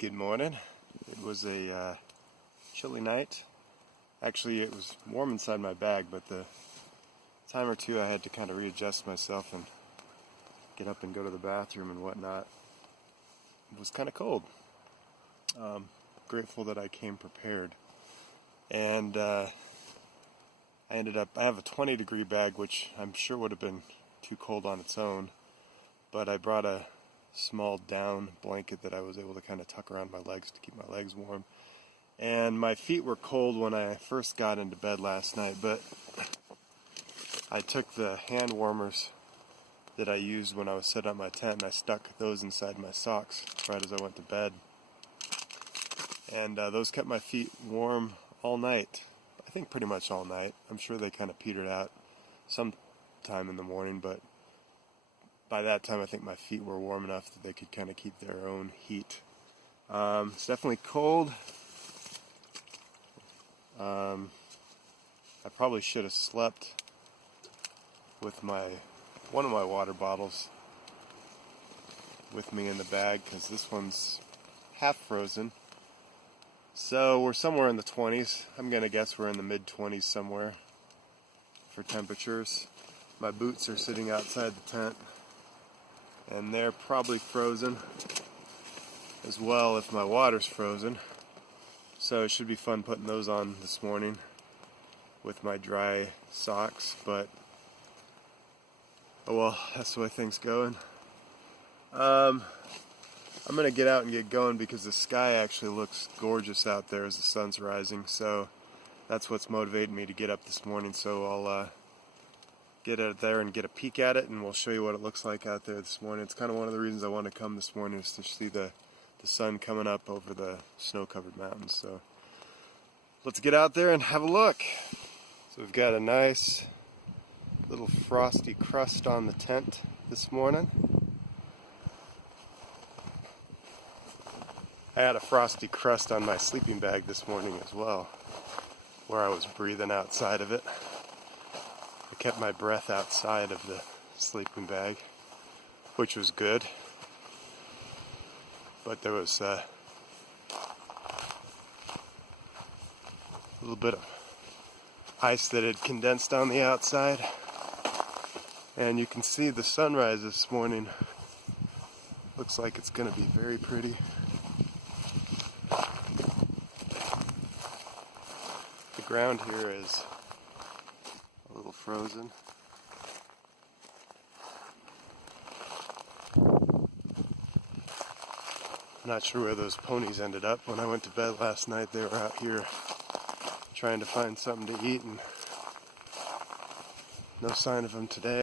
Good morning. It was a chilly night. Actually, it was warm inside my bag, but the time or two I had to kind of readjust myself and get up and go to the bathroom and whatnot. It was kind of cold. Grateful that I came prepared. And I have a 20-degree bag, which I'm sure would have been too cold on its own, but I brought a small down blanket that I was able to kind of tuck around my legs to keep my legs warm. And my feet were cold when I first got into bed last night, but I took the hand warmers that I used when I was setting up my tent and I stuck those inside my socks right as I went to bed. And those kept my feet warm all night. I think pretty much all night. I'm sure they kind of petered out sometime in the morning, but by that time I think my feet were warm enough that they could kind of keep their own heat. It's definitely cold. I probably should have slept with one of my water bottles with me in the bag, because this one's half frozen. So we're somewhere in the 20s. I'm going to guess we're in the mid-20s somewhere for temperatures. My boots are sitting outside the tent, and they're probably frozen as well if my water's frozen. So it should be fun putting those on this morning with my dry socks, but oh well, that's the way things going. I'm going to get out and get going because the sky actually looks gorgeous out there as the sun's rising, so that's what's motivating me to get up this morning. So I'll get out there and get a peek at it, and we'll show you what it looks like out there this morning. It's kind of one of the reasons I wanted to come this morning, is to see the sun coming up over the snow-covered mountains. So let's get out there and have a look. So we've got a nice little frosty crust on the tent this morning. I had a frosty crust on my sleeping bag this morning as well, where I was breathing outside of it. I kept my breath outside of the sleeping bag, which was good. But there was a little bit of ice that had condensed on the outside. And you can see the sunrise this morning. Looks like it's going to be very pretty. The ground here is a little frozen. I'm not sure where those ponies ended up. When I went to bed last night, they were out here trying to find something to eat, and no sign of them today.